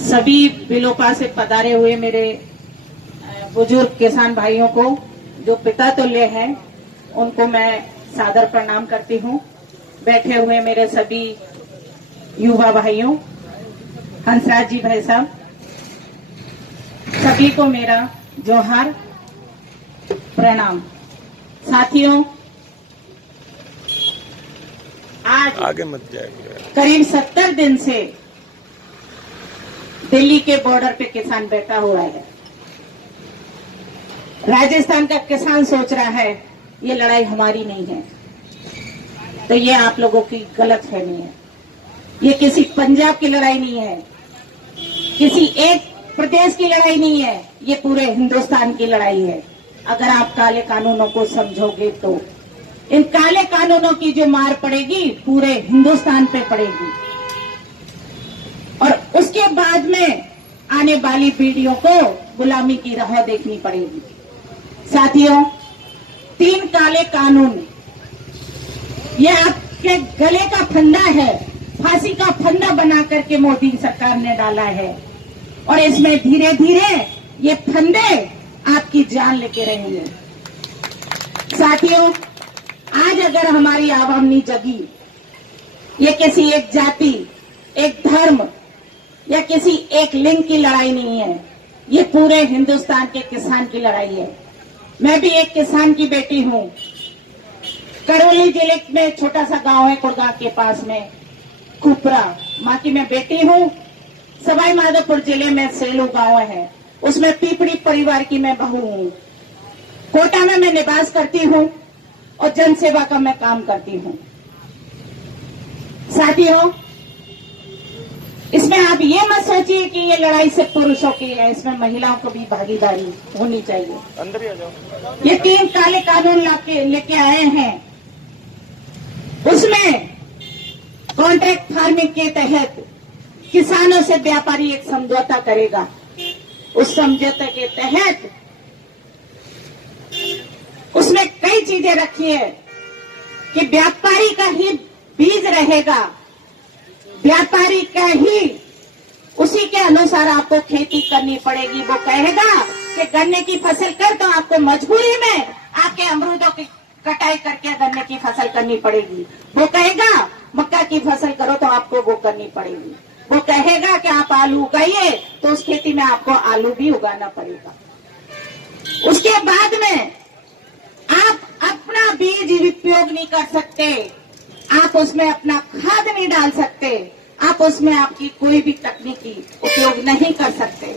सभी बिलोपा से पधारे हुए मेरे बुजुर्ग किसान भाइयों को जो पिता तुल्य हैं, उनको मैं सादर प्रणाम करती हूँ। बैठे हुए मेरे सभी युवा भाइयों, हंसराज जी भाई साहब, सभी को मेरा जोहार, प्रणाम। साथियों, आज आगे मत जाइए। करीब 70 दिन से दिल्ली के बॉर्डर पे किसान बैठा हुआ है। राजस्थान का किसान सोच रहा है ये लड़ाई हमारी नहीं है, तो ये आप लोगों की गलतफहमी है। ये किसी पंजाब की लड़ाई नहीं है, किसी एक प्रदेश की लड़ाई नहीं है, ये पूरे हिंदुस्तान की लड़ाई है। अगर आप काले कानूनों को समझोगे तो इन काले कानूनों की जो मार पड़ेगी पूरे हिंदुस्तान पे पड़ेगी, और उसके बाद में आने वाली पीढ़ियों को गुलामी की राह देखनी पड़ेगी। साथियों, 3 काले कानून ये आपके गले का फंदा है, फांसी का फंदा बना करके मोदी सरकार ने डाला है, और इसमें धीरे धीरे ये फंदे आपकी जान लेके रहेंगे। साथियों, आज अगर हमारी आवाम नहीं जगी, ये किसी एक जाति, एक धर्म या किसी एक लिंग की लड़ाई नहीं है, ये पूरे हिंदुस्तान के किसान की लड़ाई है। मैं भी एक किसान की बेटी हूँ। करौली जिले में छोटा सा गांव है, कुड़गांव के पास में कुपरा, माँ की मैं बेटी हूँ। सवाई माधोपुर जिले में सेलू गांव है, उसमें पीपड़ी परिवार की मैं बहू हूँ। कोटा में मैं निवास करती हूँ और जन सेवा का मैं काम करती हूँ। साथियों, इसमें आप ये मत सोचिए कि ये लड़ाई सिर्फ पुरुषों की है, इसमें महिलाओं को भी भागीदारी होनी चाहिए। अंदर ही आ जाओ। ये 3 काले कानून लेके आए हैं, उसमें कॉन्ट्रैक्ट फार्मिंग के तहत किसानों से व्यापारी एक समझौता करेगा। उस समझौते के तहत उसमें कई चीजें रखी है कि व्यापारी का ही बीज रहेगा, व्यापारी का ही उसी के अनुसार आपको खेती करनी पड़ेगी। वो कहेगा कि गन्ने की फसल कर तो आपको मजबूरी में आपके अमरूदों की कटाई करके गन्ने की फसल करनी पड़ेगी। वो कहेगा मक्का की फसल करो तो आपको वो करनी पड़ेगी। वो कहेगा कि आप आलू उगाइए तो उस खेती में आपको आलू भी उगाना पड़ेगा। उसके बाद में आप अपना बीज उपयोग नहीं कर सकते, आप उसमें अपना खाद नहीं डाल सकते, आप उसमें आपकी कोई भी तकनीकी उपयोग नहीं कर सकते।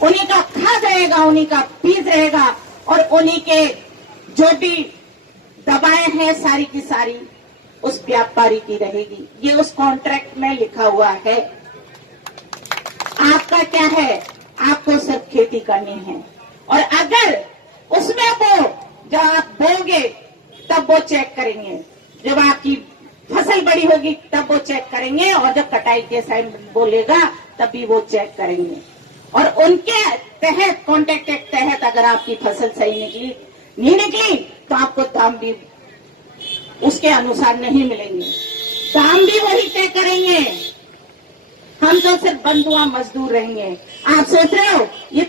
उन्हीं का खाद रहेगा, उन्हीं का बीज रहेगा, और उन्हीं के जो भी दवाएं हैं सारी की सारी उस व्यापारी की रहेगी। ये उस कॉन्ट्रैक्ट में लिखा हुआ है। आपका क्या है, आपको सिर्फ खेती करनी है, और अगर उसमें वो जब आप बोगे तब वो चेक करेंगे, जब आपकी फसल बड़ी होगी तब वो चेक करेंगे, और जब कटाई के टाइम बोलेगा तभी वो चेक करेंगे। और उनके तहत, कॉन्ट्रैक्ट के तहत अगर आपकी फसल सही निकली नहीं निकली तो आपको दाम भी उसके अनुसार नहीं मिलेंगे, दाम भी वही तय करेंगे। हम तो सिर्फ बंधुआ मजदूर रहेंगे। आप सोच रहे हो ये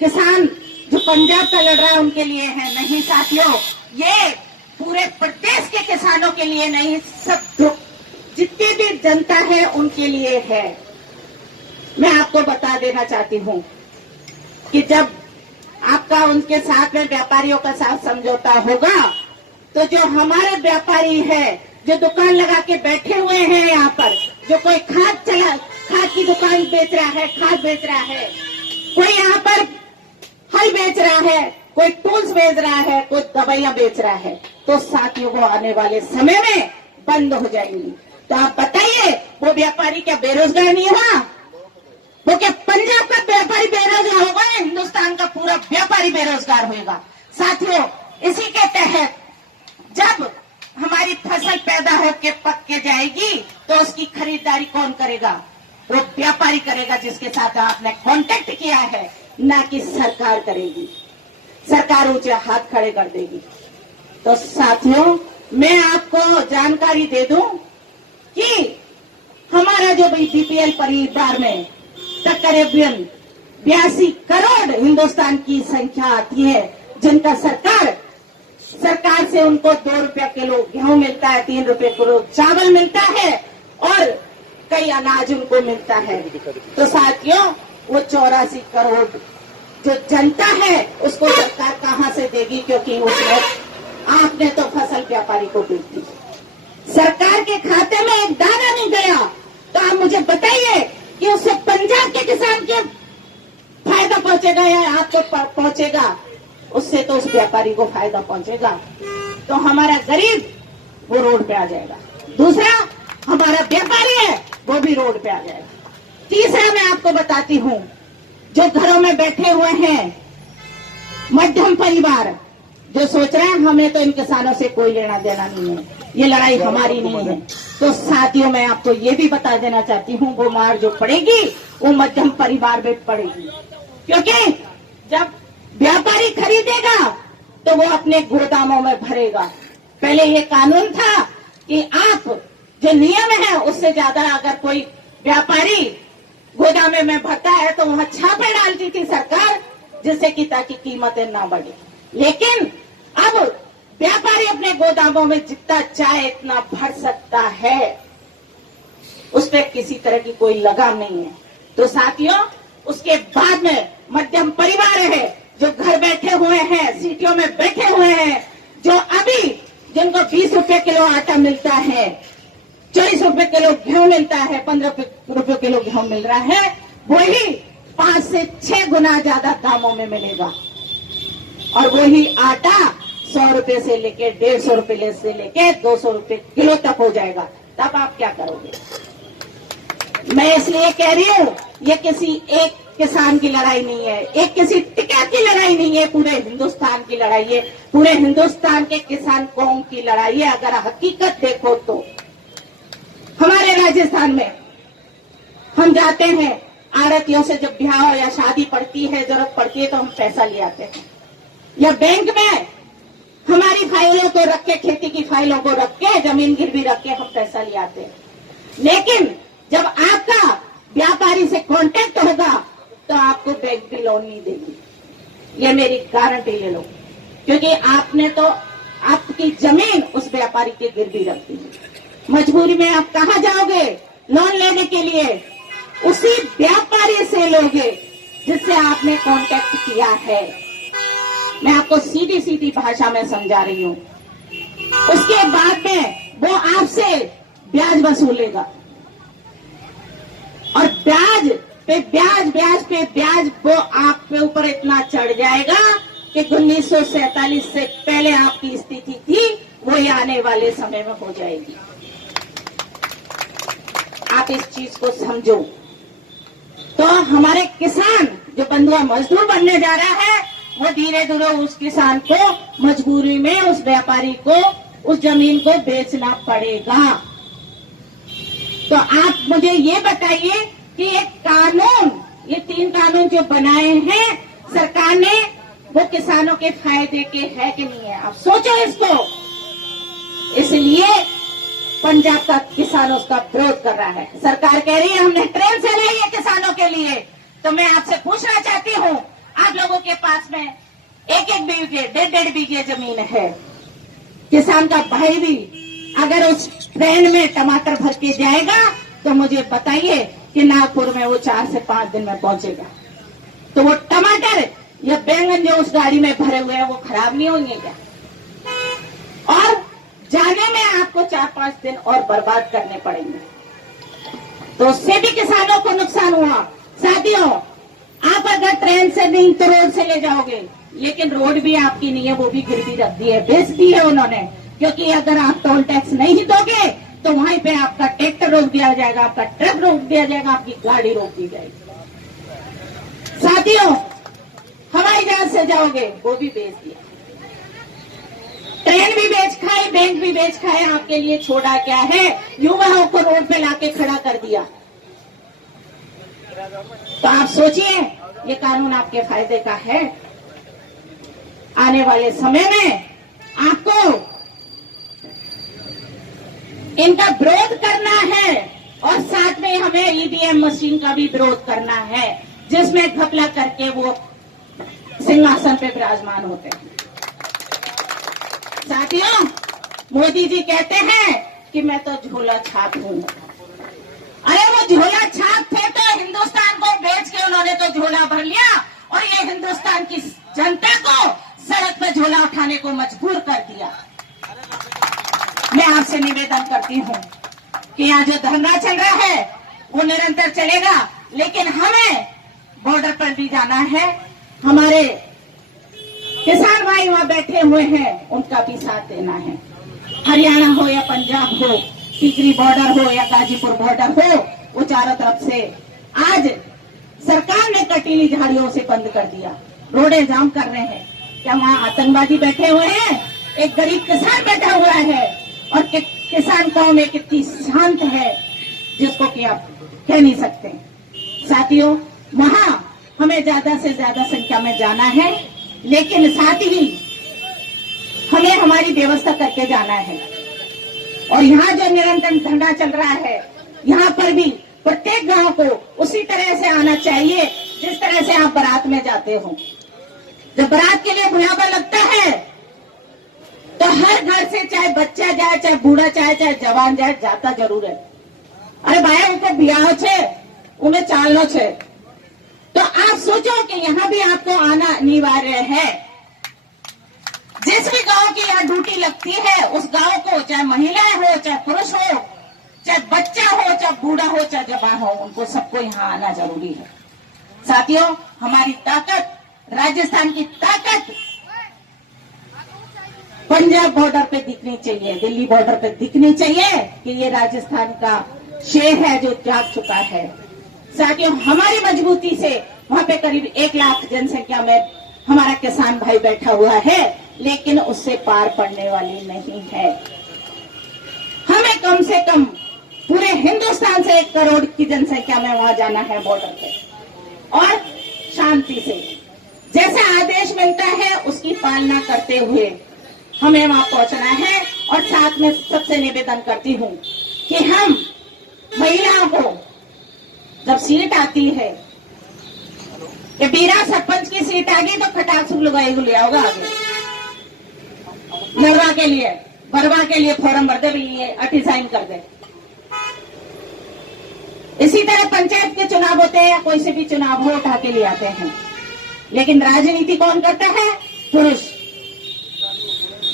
किसान जो पंजाब का लड़ रहा है उनके लिए है? नहीं साथियों, ये पूरे प्रदेश के किसानों के लिए नहीं, सब जितनी भी जनता है उनके लिए है। मैं आपको बता देना चाहती हूँ कि जब आपका उनके साथ में व्यापारियों का साथ समझौता होगा तो जो हमारे व्यापारी है, जो दुकान लगा के बैठे हुए हैं यहाँ पर, जो कोई खाद की दुकान बेच रहा है, खाद बेच रहा है, कोई यहाँ पर हल बेच रहा है, कोई टूल्स बेच रहा है, कोई दवाइयां बेच रहा है, तो साथियों वो आने वाले समय में बंद हो जाएंगी। तो आप बताइए, वो व्यापारी क्या बेरोजगार नहीं हुआ? वो क्या पंजाब का व्यापारी बेरोजगार होगा या हिंदुस्तान का पूरा व्यापारी बेरोजगार होगा? साथियों, इसी के तहत जब हमारी फसल पैदा होकर पक के जाएगी तो उसकी खरीदारी कौन करेगा? वो व्यापारी करेगा जिसके साथ आपने कॉन्टेक्ट किया है, ना कि सरकार करेगी। सरकार ऊंचे हाथ खड़े कर देगी। तो साथियों, मैं आपको जानकारी दे दूं कि हमारा जो बीपीएल परिवार में तकरीबन 82 करोड़ हिंदुस्तान की संख्या आती है, जिनका सरकार से उनको 2 रुपया किलो गेहूं मिलता है, 3 रुपये किलो चावल मिलता है और कई अनाज उनको मिलता है। तो साथियों, वो 84 करोड़ जो जनता है उसको सरकार कहां से देगी, क्योंकि उसमें आपने तो फसल व्यापारी को बेच दी। सरकार के खाते में एक दाना नहीं गया, तो आप मुझे बताइए कि उससे पंजाब के किसान के फायदा पहुंचेगा या आपको पहुंचेगा? उससे तो उस व्यापारी को फायदा पहुंचेगा। तो हमारा गरीब वो रोड पे आ जाएगा, दूसरा हमारा व्यापारी है वो भी रोड पे आ जाएगा। तीसरा मैं आपको बताती हूं, जो घरों में बैठे हुए हैं मध्यम परिवार, जो सोच रहे हैं हमें तो इन किसानों से कोई लेना देना नहीं है, ये लड़ाई हमारी नहीं है, तो साथियों मैं आपको ये भी बता देना चाहती हूँ, वो मार जो पड़ेगी वो मध्यम परिवार में पड़ेगी। क्योंकि जब व्यापारी खरीदेगा तो वो अपने गोदामों में भरेगा। पहले ये कानून था कि आप जो नियम है उससे ज्यादा अगर कोई व्यापारी गोदामे में भरता है तो वहां छापे डालती थी सरकार, जिससे कि ताकि कीमतें ना बढ़े। लेकिन अब व्यापारी अपने गोदामों में जितना चाहे इतना भर सकता है, उस पर किसी तरह की कोई लगाम नहीं है। तो साथियों, उसके बाद में मध्यम परिवार है जो घर बैठे हुए हैं, सीटियों में बैठे हुए हैं, जो अभी जिनको 20 रुपए किलो आटा मिलता है, 40 रुपए किलो गेहूं मिलता है, 15 रुपए किलो गेहूं मिल रहा है, वही 5 से 6 गुना ज्यादा दामों में मिलेगा। और वही आटा 100 रुपए से लेके 150 रुपए से लेके 200 रुपए किलो तक हो जाएगा। तब आप क्या करोगे? मैं इसलिए कह रही हूं, ये किसी एक किसान की लड़ाई नहीं है, एक किसी टिकट की लड़ाई नहीं है, पूरे हिंदुस्तान की लड़ाई है, पूरे हिंदुस्तान के किसान कौम की लड़ाई है। अगर हकीकत देखो तो हमारे राजस्थान में हम जाते हैं, आड़तियों से जब ब्याह या शादी पड़ती है, जरूरत पड़ती है तो हम पैसा ले आते हैं, या बैंक में हमारी फाइलों को रख के, खेती की फाइलों को रख के, जमीन गिरवी रख के हम पैसा ले आते हैं। लेकिन जब आपका व्यापारी से कांटेक्ट होगा तो आपको बैंक भी लोन नहीं देगी, ये मेरी गारंटी ले लो, क्योंकि आपने तो आपकी जमीन उस व्यापारी के गिरवी रख दी। मजबूरी में आप कहां जाओगे लोन लेने के लिए? उसी व्यापारी से लोगे जिससे आपने कांटेक्ट किया है। मैं आपको सीधी सीधी भाषा में समझा रही हूं। उसके बाद में वो आपसे ब्याज वसूलेगा, और ब्याज पे ब्याज वो आपके ऊपर इतना चढ़ जाएगा कि 1947 से पहले आपकी स्थिति थी वो आने वाले समय में हो जाएगी। आप इस चीज को समझो। तो हमारे किसान जो बंधुआ मजदूर बनने जा रहा है, वो धीरे धीरे उस किसान को मजबूरी में उस व्यापारी को उस जमीन को बेचना पड़ेगा। तो आप मुझे ये बताइए कि एक कानून, ये 3 कानून जो बनाए हैं सरकार ने, वो किसानों के फायदे के है कि नहीं है? आप सोचो इसको। इसलिए पंजाब का किसान उसका विरोध कर रहा है। सरकार कह रही है हमने ट्रेन से लाई है किसानों के लिए। तो मैं आपसे पूछना चाहती हूँ, आप लोगों के पास में 1-1 बीघे 1.5 बीघे जमीन है, किसान का भाई भी अगर उस ट्रेन में टमाटर भर के जाएगा तो मुझे बताइए कि नागपुर में वो 4 से 5 दिन में पहुंचेगा। तो वो टमाटर या बैंगन जो उस गाड़ी में भरे हुए हैं वो खराब नहीं होंगे क्या? और जाने में आपको 4-5 दिन और बर्बाद करने पड़ेंगे, तो उससे भी किसानों को नुकसान हुआ। साथियों, आप अगर ट्रेन से नहीं तो रोड से ले जाओगे, लेकिन रोड भी आपकी नहीं है, वो भी गिरवी रख दी है, बेच दी है उन्होंने। क्योंकि अगर आप टोल टैक्स नहीं दोगे तो वहीं पे आपका ट्रैक्टर रोक दिया जाएगा, आपका ट्रक रोक दिया जाएगा, आपकी गाड़ी रोक दी जाएगी। साथियों, हवाई जहाज से जाओगे वो भी बेच दिया, ट्रेन भी बेच खाए, बैंक भी बेच खाए, आपके लिए छोड़ा क्या है? युवाओं को रोड पे लाके खड़ा कर दिया। तो आप सोचिए, ये कानून आपके फायदे का है? आने वाले समय में आपको इनका विरोध करना है, और साथ में हमें ईवीएम मशीन का भी विरोध करना है, जिसमें घपला करके वो सिंहासन पे विराजमान होते हैं। साथियों, मोदी जी कहते हैं कि मैं तो झोला छाप हूं। अरे वो झोला छाप थे तो हिंदुस्तान को बेच के उन्होंने तो झोला भर लिया और ये हिंदुस्तान की जनता को सड़क पे झोला उठाने को मजबूर कर दिया। मैं आपसे निवेदन करती हूं कि यहाँ जो धरना चल रहा है वो निरंतर चलेगा, लेकिन हमें बॉर्डर पर भी जाना है। हमारे किसान भाई वहां बैठे हुए हैं, उनका भी साथ देना है। हरियाणा हो या पंजाब हो, टिकरी बॉर्डर हो या गाजीपुर बॉर्डर हो, वो चारों तरफ से आज सरकार ने कटीली झाड़ियों से बंद कर दिया, रोडें जाम कर रहे हैं। क्या वहां आतंकवादी बैठे हुए हैं? एक गरीब किसान बैठा हुआ है और किसान कौम में कितनी शांत है, जिसको कि आप कह नहीं सकते। साथियों, वहां हमें ज्यादा से ज्यादा संख्या में जाना है, लेकिन साथ ही हमें हमारी व्यवस्था करके जाना है। और यहाँ जो निरंतर धरना चल रहा है, यहाँ पर भी प्रत्येक गांव को उसी तरह से आना चाहिए जिस तरह से आप बारात में जाते हो। जब बारात के लिए बुलावा लगता है तो हर घर से चाहे बच्चा जाए, चाहे बूढ़ा जाए, चाहे जवान जाए, जाता जरूर है। अरे भाई, उनको ब्याह छे, उन्हें चालनो छे। तो आप सोचो कि यहाँ भी आपको आना अनिवार्य है। जिस भी गांव की यहाँ ड्यूटी लगती है, उस गांव को चाहे महिलाएं हो, चाहे पुरुष हो, चाहे बच्चा हो, चाहे बूढ़ा हो, चाहे जवान हो, उनको सबको यहाँ आना जरूरी है। साथियों, हमारी ताकत, राजस्थान की ताकत पंजाब बॉर्डर पे दिखनी चाहिए, दिल्ली बॉर्डर पे दिखनी चाहिए कि ये राजस्थान का शेर है जो जाग चुका है। साथियों, हमारी मजबूती से वहां पे करीब 1 लाख जनसंख्या में हमारा किसान भाई बैठा हुआ है, लेकिन उससे पार पड़ने वाली नहीं है। हमें कम से कम पूरे हिंदुस्तान से 1 करोड़ की जनसंख्या में वहां जाना है बॉर्डर पे, और शांति से जैसा आदेश मिलता है उसकी पालना करते हुए हमें वहां पहुंचना है। और साथ में सबसे निवेदन करती हूं कि हम महिलाओं को जब सीट आती है, कि बीरा सरपंच की सीट आ गई तो खटाक सुख लगाई लिया होगा आगे लड़वा के लिए, भरवा के लिए फॉर्म भर दे, ये अटी साइन कर दे। इसी तरह पंचायत के चुनाव होते हैं या कोई से भी चुनाव हो, उठा के ले आते हैं, लेकिन राजनीति कौन करता है? पुरुष।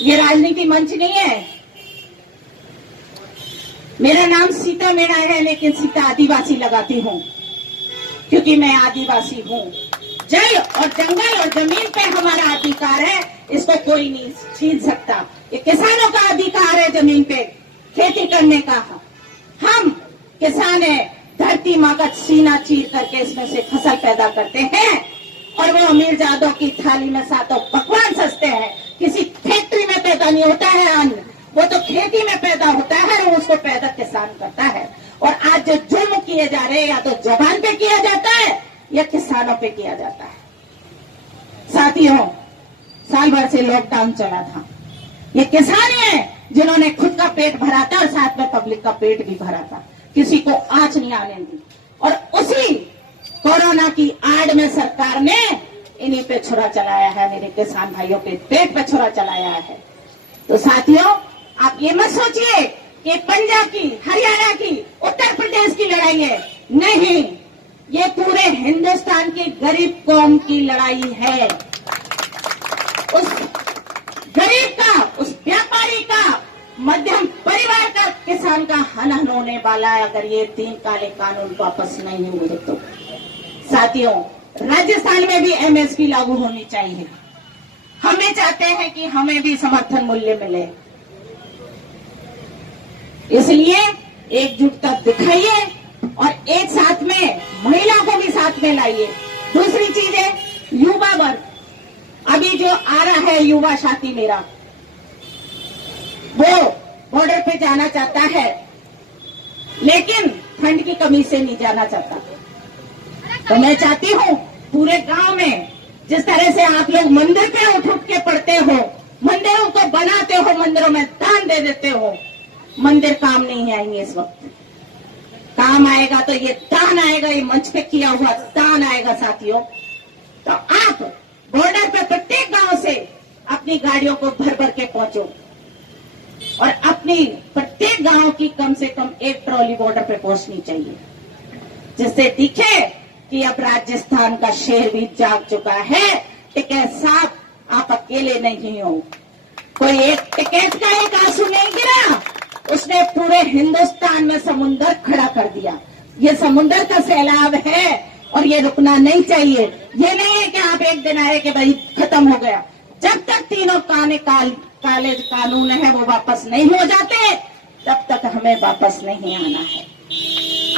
ये राजनीति मंच नहीं है। मेरा नाम सीता मीणा है, लेकिन सीता आदिवासी लगाती हूँ, क्योंकि मैं आदिवासी हूँ। जल और जंगल और जमीन पे हमारा अधिकार है, इसको कोई नहीं छीन सकता। ये किसानों का अधिकार है जमीन पे खेती करने का। हम किसान है, धरती माँ का सीना चीर करके इसमें से फसल पैदा करते हैं, और वो अमीरजादों की थाली में सातों पकवान सस्ते हैं। किसी फैक्ट्री में पैदा नहीं होता है अन्न, वो तो खेती में पैदा होता है, और उसको पैदा किसान करता है। और आज जो जुल्म किए जा रहे हैं, या तो जवान पे किया जाता है या किसानों पे किया जाता है। साथियों, साल भर से लॉकडाउन चला था, ये किसान है जिन्होंने खुद का पेट भरा था और साथ में पब्लिक का पेट भी भरा था, किसी को आंच नहीं आने दी। और उसी कोरोना की आड़ में सरकार ने इन्हीं पे छुरा चलाया है, मेरे किसान भाइयों के पेट पे छुरा चलाया है। तो साथियों, आप ये मत सोचिए कि पंजाब की, हरियाणा की, उत्तर प्रदेश की लड़ाई है। नहीं, ये पूरे हिंदुस्तान की गरीब कौम की लड़ाई है। उस गरीब का, उस व्यापारी का, मध्यम परिवार का, किसान का हनन होने वाला है अगर ये 3 काले कानून वापस नहीं हुए तो। साथियों, राजस्थान में भी एमएसपी लागू होनी चाहिए। हमें चाहते हैं कि हमें भी समर्थन मूल्य मिले, इसलिए एकजुटता दिखाइए और एक साथ में महिला को भी साथ में लाइए। दूसरी चीज है युवा वर्ग। अभी जो आ रहा है युवा साथी मेरा, वो बॉर्डर पे जाना चाहता है, लेकिन फंड की कमी से नहीं जाना चाहता। तो मैं चाहती हूँ पूरे गांव में जिस तरह से आप लोग मंदिर पे उठ के पढ़ते हो, मंदिरों को बनाते हो, मंदिरों में दान दे देते हो, मंदिर काम नहीं आएंगे इस वक्त। काम आएगा तो ये दान आएगा, ये मंच पे किया हुआ दान आएगा साथियों। तो आप बॉर्डर पे प्रत्येक गांव से अपनी गाड़ियों को भर भर के पहुंचो और अपनी प्रत्येक गांव की कम से कम एक ट्रॉली बॉर्डर पे पहुंचनी चाहिए, जिससे दिखे कि अब राजस्थान का शेर भी जाग चुका है। टिकैत साहब, आप अकेले नहीं हो। कोई एक टिकैत का एक आंसू नहीं गिरा, उसने पूरे हिंदुस्तान में समुंदर खड़ा कर दिया। ये समुंदर का सैलाब है और ये रुकना नहीं चाहिए। ये नहीं है कि आप एक दिन आए कि भाई खत्म हो गया। जब तक तीनों काले कानून है वो वापस नहीं हो जाते, तब तक हमें वापस नहीं आना है।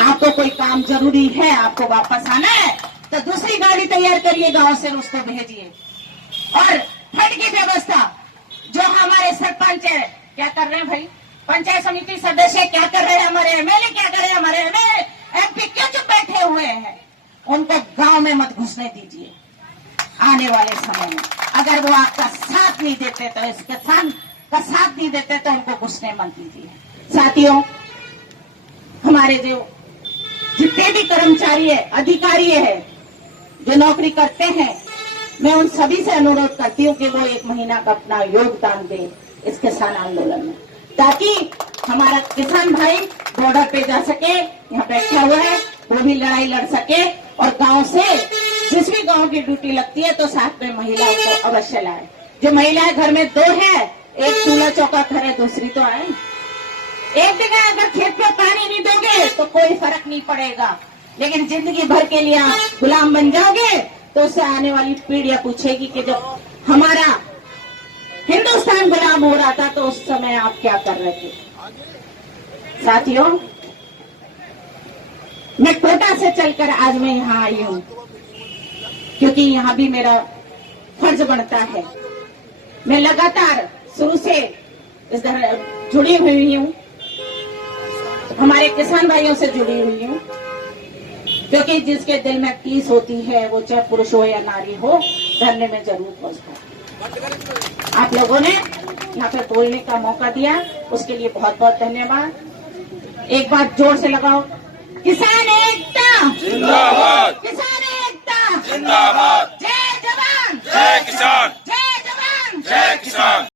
आपको कोई काम जरूरी है, आपको वापस आना है, तो दूसरी गाड़ी तैयार करिए, गांव से उसको भेजिए। और फंड की व्यवस्था, जो हमारे सरपंच है क्या कर रहे हैं भाई, पंचायत समिति सदस्य क्या कर रहे हैं, हमारे एमएलए क्या कर रहे हैं, हमारे एमपी क्यों चुप बैठे हुए हैं, उनको गांव में मत घुसने दीजिए। आने वाले समय में अगर वो आपका साथ नहीं देते तो इस किसान का साथ नहीं देते तो उनको घुसने मत दीजिए। साथियों, हमारे जो जितने भी कर्मचारी है, अधिकारी है, जो नौकरी करते हैं, मैं उन सभी से अनुरोध करती हूँ कि वो 1 महीना का अपना योगदान दे इस किसान आंदोलन में, ताकि हमारा किसान भाई बॉर्डर पे जा सके, यहाँ बैठा हुआ है, वो भी लड़ाई लड़ सके और गांव से जिस भी गांव की ड्यूटी लगती है तो साथ में महिलाओं को अवश्य लाए। जो महिलाएं घर में 2 है, एक चूल्हा चौका घर है, दूसरी तो आए। एक जगह अगर खेत में पानी नहीं दोगे तो कोई फर्क नहीं पड़ेगा, लेकिन जिंदगी भर के लिए आप गुलाम बन जाओगे तो उससे आने वाली पीढ़ियां पूछेगी कि जब हमारा हिंदुस्तान गुलाम हो रहा था तो उस समय आप क्या कर रहे थे। साथियों, मैं कोटा से चलकर आज मैं यहाँ आई हूँ, क्योंकि यहाँ भी मेरा फर्ज बनता है। मैं लगातार शुरू से इस तरह जुड़ी हुई हूँ, हमारे किसान भाइयों से जुड़ी हुई हूँ, क्योंकि जिसके दिल में टीस होती है वो चाहे पुरुष हो या नारी हो, धरने में जरूर पहुंचता है। आप लोगों ने यहाँ पे बोलने का मौका दिया, उसके लिए बहुत बहुत धन्यवाद। एक बात जोर से लगाओ, किसान एकता जिंदाबाद, किसान एकता जिंदाबाद, जय जवान जय किसान, जय जवान जय किसान।